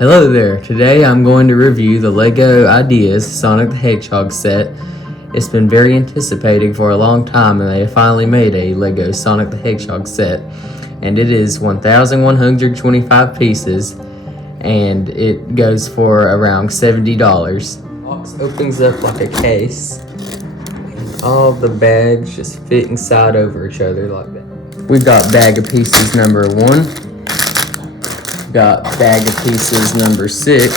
Hello there, today I'm going to review the LEGO Ideas Sonic the Hedgehog set. It's been very anticipated for a long time and they finally made a LEGO Sonic the Hedgehog set. And it is 1,125 pieces and it goes for around $70. The box opens up like a case and all the bags just fit inside over each other like that. We've got bag of pieces number 1. Got bag of pieces number 6,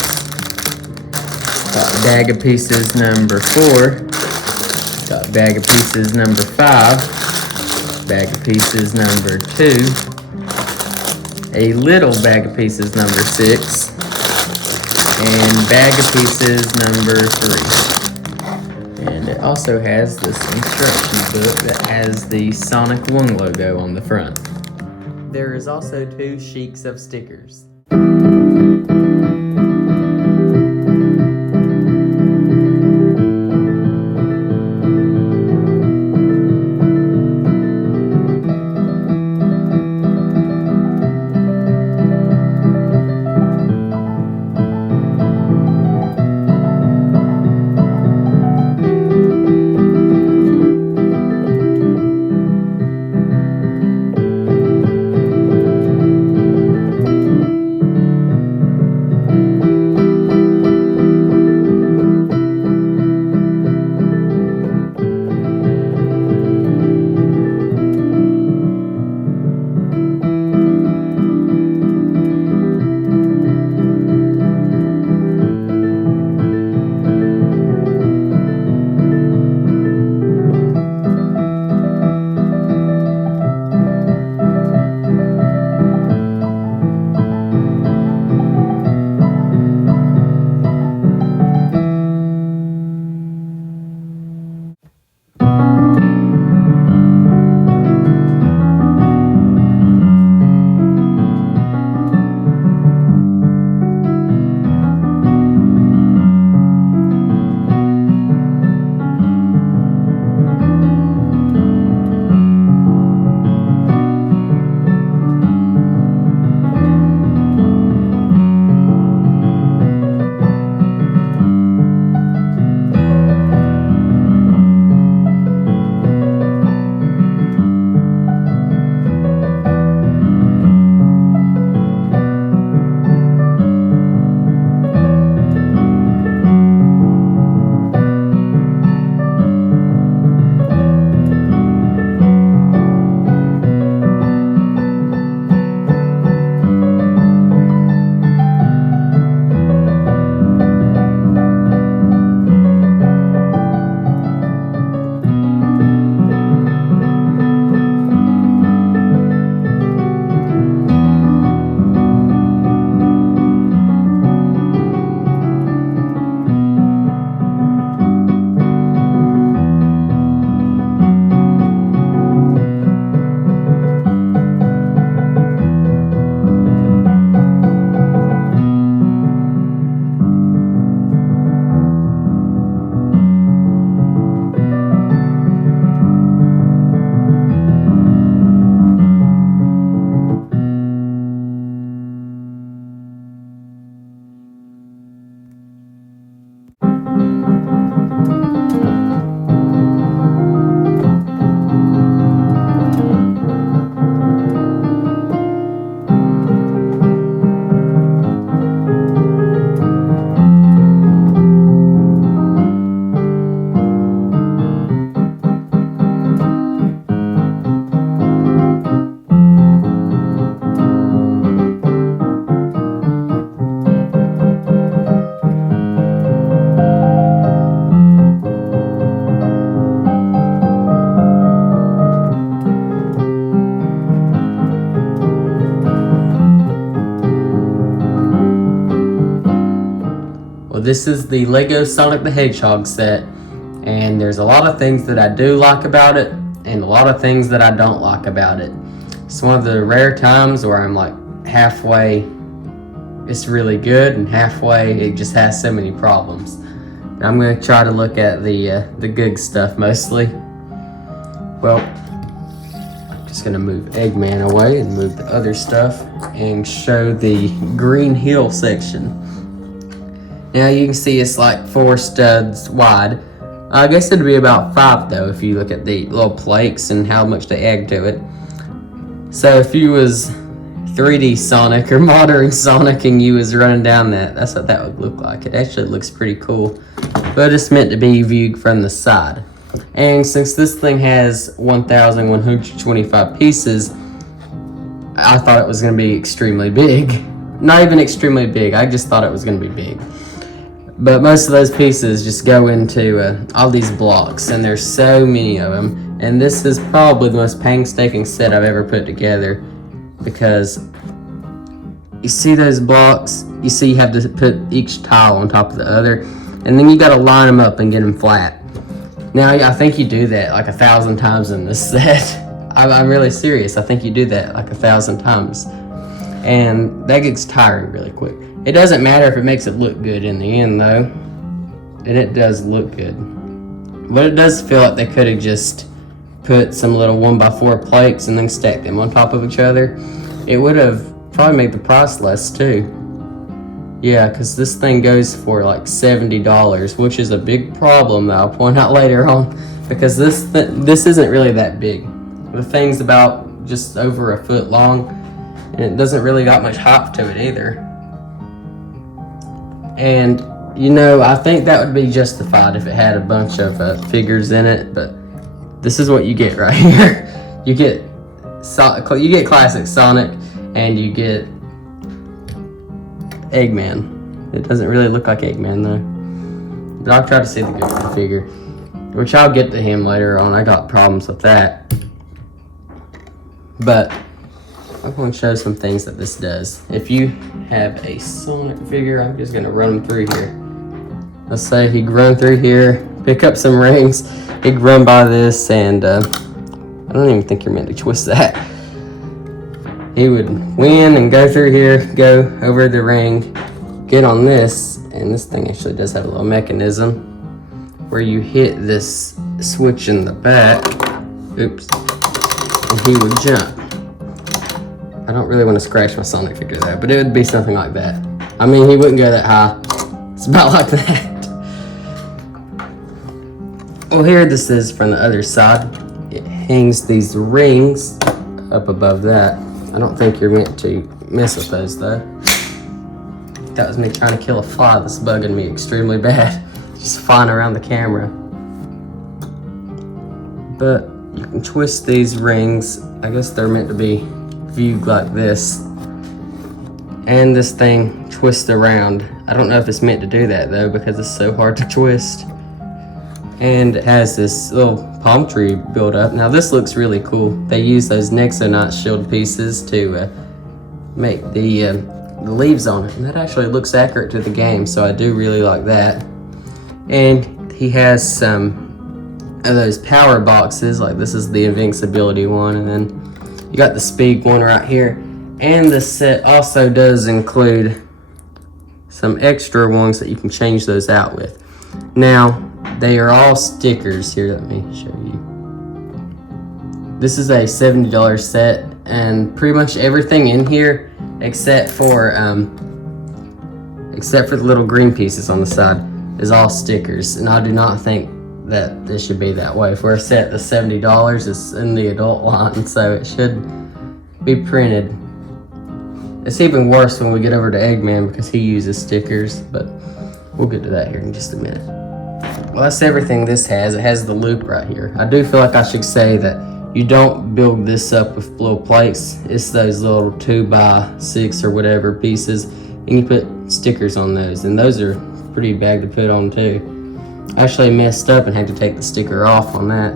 got bag of pieces number 4, got bag of pieces number 5, bag of pieces number 2, a little bag of pieces number 6, and bag of pieces number 3. And it also has this instruction book that has the Sonic 1 logo on the front. There is also 2 sheets of stickers. This is the LEGO Sonic the Hedgehog set, and there's a lot of things that I do like about it and a lot of things that I don't like about it. It's one of the rare times where I'm like halfway it's really good and halfway it just has so many problems. And I'm going to try to look at the good stuff mostly. Well, Just gonna move Eggman away and move the other stuff and show the Green Hill section. Now you can see it's like 4 studs wide. I guess it'd be about 5 though if you look at the little plates and how much they add to it. So if you was 3D Sonic or modern Sonic and you was running down that's what that would look like. It actually looks pretty cool, but it's meant to be viewed from the side. And since this thing has 1,125 pieces, I thought it was going to be extremely big. Not even extremely big, I just thought it was going to be big. But most of those pieces just go into all these blocks, and there's so many of them. And this is probably the most painstaking set I've ever put together, because you see those blocks, you see you have to put each tile on top of the other, and then you got to line them up and get them flat. Now, I think you do that like 1,000 times in this set. I'm really serious. I think you do that like 1,000 times. And that gets tiring really quick. It doesn't matter if it makes it look good in the end, though. And it does look good. But it does feel like they could have just put some little 1x4 plates and then stacked them on top of each other. It would have probably made the price less, too. Yeah, because this thing goes for like $70, which is a big problem that I'll point out later on, because this isn't really that big. The thing's about just over 1 foot long, and it doesn't really got much height to it either. And, you know, I think that would be justified if it had a bunch of figures in it, but this is what you get right here. You get classic Sonic, and you get Eggman. It doesn't really look like Eggman though. But I'll try to see the good figure, which I'll get to him later on. I got problems with that. But I'm going to show some things that this does. If you have a Sonic figure, I'm just going to run him through here. Let's say he'd run through here, pick up some rings, he'd run by this, and I don't even think you're meant to twist that. He would win and go through here, go over the ring, get on this, and this thing actually does have a little mechanism where you hit this switch in the back, oops, and he would jump. I don't really want to scratch my Sonic figure though, but it would be something like that. I mean, he wouldn't go that high. It's about like that. Well, here this is from the other side. It hangs these rings up above that. I don't think you're meant to mess with those though. That was me trying to kill a fly that's bugging me extremely bad. Just flying around the camera. But you can twist these rings. I guess they're meant to be viewed like this. And this thing twists around. I don't know if it's meant to do that though, because it's so hard to twist. And it has this little palm tree built up. Now this looks really cool. They use those Nexonite shield pieces to make the leaves on it, and that actually looks accurate to the game, so I do really like that. And he has some of those power boxes, like this is the invincibility one, and then you got the speed one right here. And the set also does include some extra ones that you can change those out with. Now they are all stickers. Here, let me show you. This is a $70 set, and pretty much everything in here except for the little green pieces on the side is all stickers, and I do not think that this should be that way. For a set that's $70, it's in the adult line, so it should be printed. It's even worse when we get over to Eggman because he uses stickers, but we'll get to that here in just a minute. Well, that's everything this has. It has the loop right here. I do feel like I should say that you don't build this up with little plates. It's those little 2x6 or whatever pieces, and you put stickers on those, and those are pretty bad to put on too. I actually messed up and had to take the sticker off on that.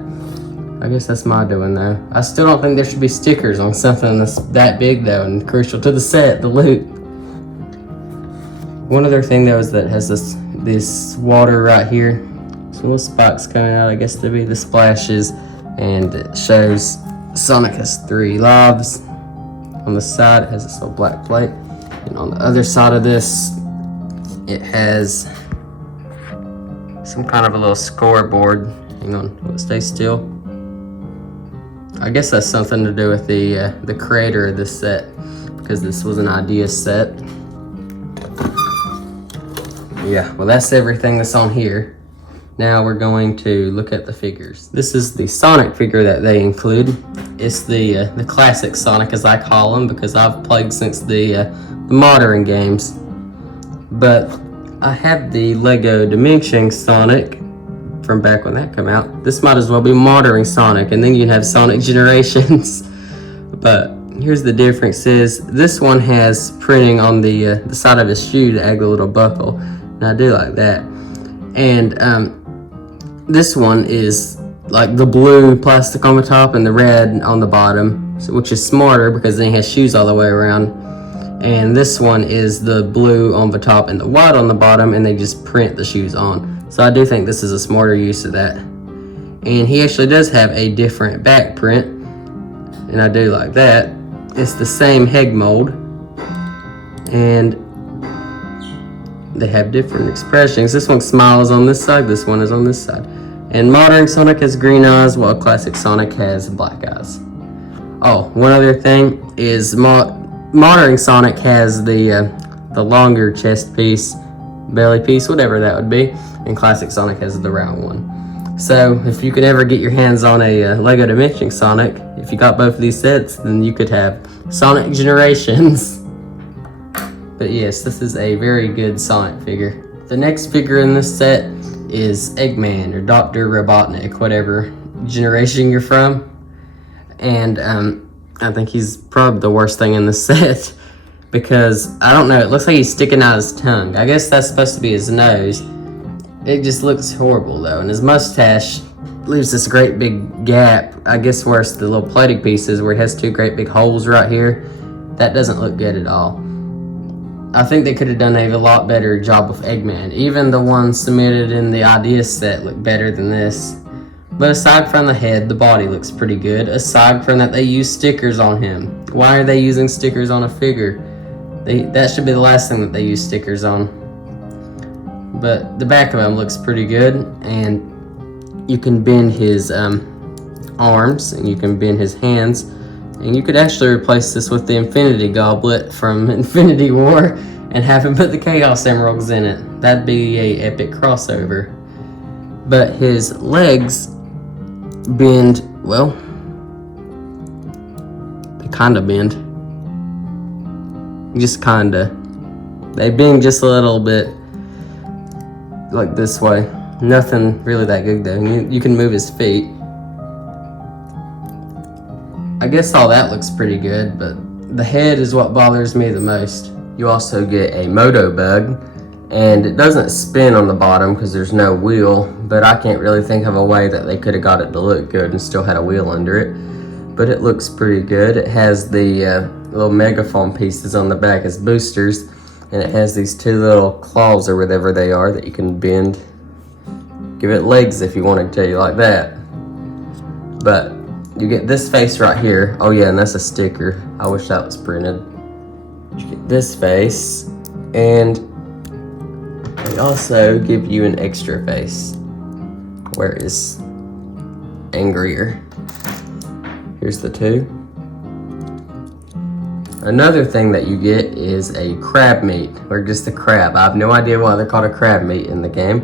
I guess that's my doing though. I still don't think there should be stickers on something that's that big though and crucial to the set, the loop. One other thing though is that it has this water right here. Some little spikes coming out, I guess to be the splashes, and it shows Sonic has 3 lives. On the side it has this little black plate, and on the other side of this it has some kind of a little scoreboard. Hang on, will it stay still? I guess that's something to do with the creator of this set, because this was an idea set. Yeah, well, that's everything that's on here. Now we're going to look at the figures. This is the Sonic figure that they include. It's the classic Sonic, as I call him, because I've played since the modern games. But I have the Lego Dimension Sonic from back when that came out. This might as well be modern Sonic, and then you have Sonic Generations. But here's the difference: is this one has printing on the side of his shoe to add a little buckle, and I do like that. And this one is like the blue plastic on the top and the red on the bottom, which is smarter because then he has shoes all the way around. And this one is the blue on the top and the white on the bottom, and they just print the shoes on. So I do think this is a smarter use of that. And he actually does have a different back print, and I do like that. It's the same head mold, and they have different expressions. This one smiles on this side, this one is on this side. And modern Sonic has green eyes, while classic Sonic has black eyes. Oh, one other thing is modern Sonic has the longer chest piece, belly piece, whatever that would be, and classic Sonic has the round one. So if you could ever get your hands on a Lego Dimension Sonic, if you got both of these sets, then you could have Sonic Generations. But yes, this is a very good Sonic figure. The next figure in this set is Eggman, or Dr. Robotnik, whatever generation you're from. And I think he's probably the worst thing in the set, because, I don't know, it looks like he's sticking out his tongue. I guess that's supposed to be his nose. It just looks horrible though, and his mustache leaves this great big gap, I guess where it's the little plated pieces, where it has two great big holes right here. That doesn't look good at all. I think they could have done a lot better job with Eggman. Even the ones submitted in the idea set look better than this. But aside from the head, the body looks pretty good. Aside from that, they use stickers on him. Why are they using stickers on a figure? That should be the last thing that they use stickers on. But the back of him looks pretty good, and you can bend his arms, and you can bend his hands, and you could actually replace this with the Infinity Goblet from Infinity War and have him put the Chaos Emeralds in it. That'd be a epic crossover. But his legs bend, well, they kinda bend. Just kinda. They bend just a little bit, like this way. Nothing really that good though. You can move his feet. I guess all that looks pretty good, but the head is what bothers me the most. You also get a Motobug, and it doesn't spin on the bottom because there's no wheel, but I can't really think of a way that they could have got it to look good and still had a wheel under it. But it looks pretty good. It has the little megaphone pieces on the back as boosters, and it has these two little claws or whatever they are that you can bend. Give it legs if you wanted to, like that. But you get this face right here. Oh yeah, and that's a sticker. I wish that was printed. You get this face, and they also give you an extra face where it's angrier. Here's the two. Another thing that you get is a Crabmeat, or just a crab. I have no idea why they're called a Crabmeat in the game,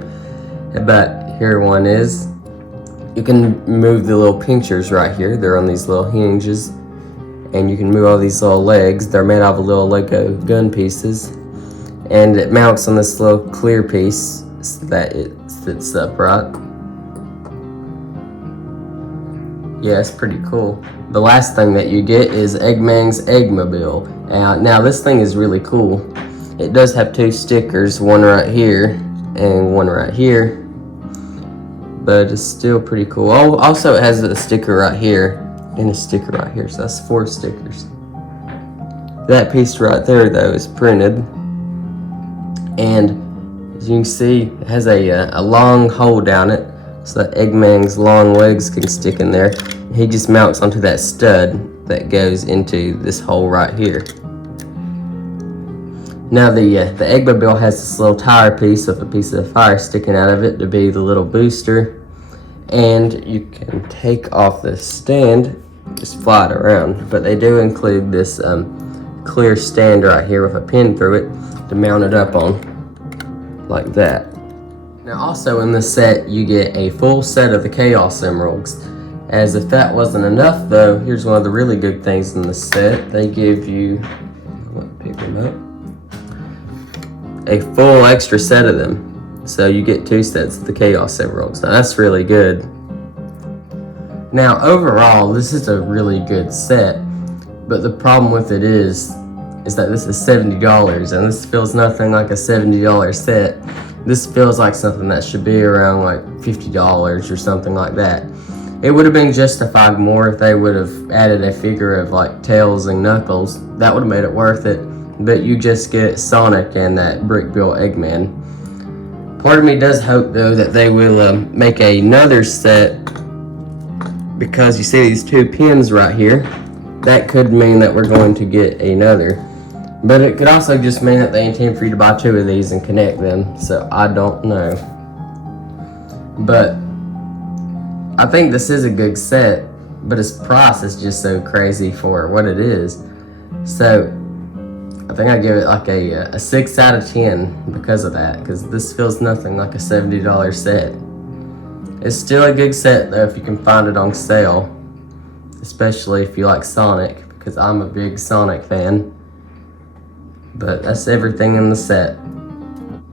but here one is. You can move the little pinchers right here. They're on these little hinges, and you can move all these little legs. They're made out of little Lego gun pieces, and it mounts on this little clear piece so that it sits upright. Yeah, it's pretty cool. The last thing that you get is Eggman's Eggmobile. Now this thing is really cool. It does have two stickers, one right here and one right here, but it's still pretty cool. Oh, also it has a sticker right here and a sticker right here, so that's 4 stickers. That piece right there though is printed, and as you can see, it has a long hole down it so that Eggman's long legs can stick in there. He just mounts onto that stud that goes into this hole right here. Now the Eggmobile has this little tire piece with a piece of fire sticking out of it to be the little booster, and you can take off the stand just fly it around. But they do include this clear stand right here with a pin through it to mount it up on, like that. Now also in this set, you get a full set of the Chaos Emeralds. As if that wasn't enough though, here's one of the really good things in the set. They give you, pick them up, a full extra set of them. So you get 2 sets of the Chaos Emeralds. Now that's really good. Now overall, this is a really good set, but the problem with it is that this is $70, and this feels nothing like a $70 set. This feels like something that should be around like $50 or something like that. It would have been justified more if they would have added a figure of like Tails and Knuckles. That would have made it worth it, but you just get Sonic and that brick-built Eggman. Part of me does hope though that they will make another set, because you see these 2 pins right here. That could mean that we're going to get another. But it could also just mean that they intend for you to buy 2 of these and connect them, so I don't know. But I think this is a good set, but its price is just so crazy for what it is. So I think I give it like a 6 out of 10 because of that, because this feels nothing like a $70 set. It's still a good set though if you can find it on sale, especially if you like Sonic, because I'm a big Sonic fan. But that's everything in the set.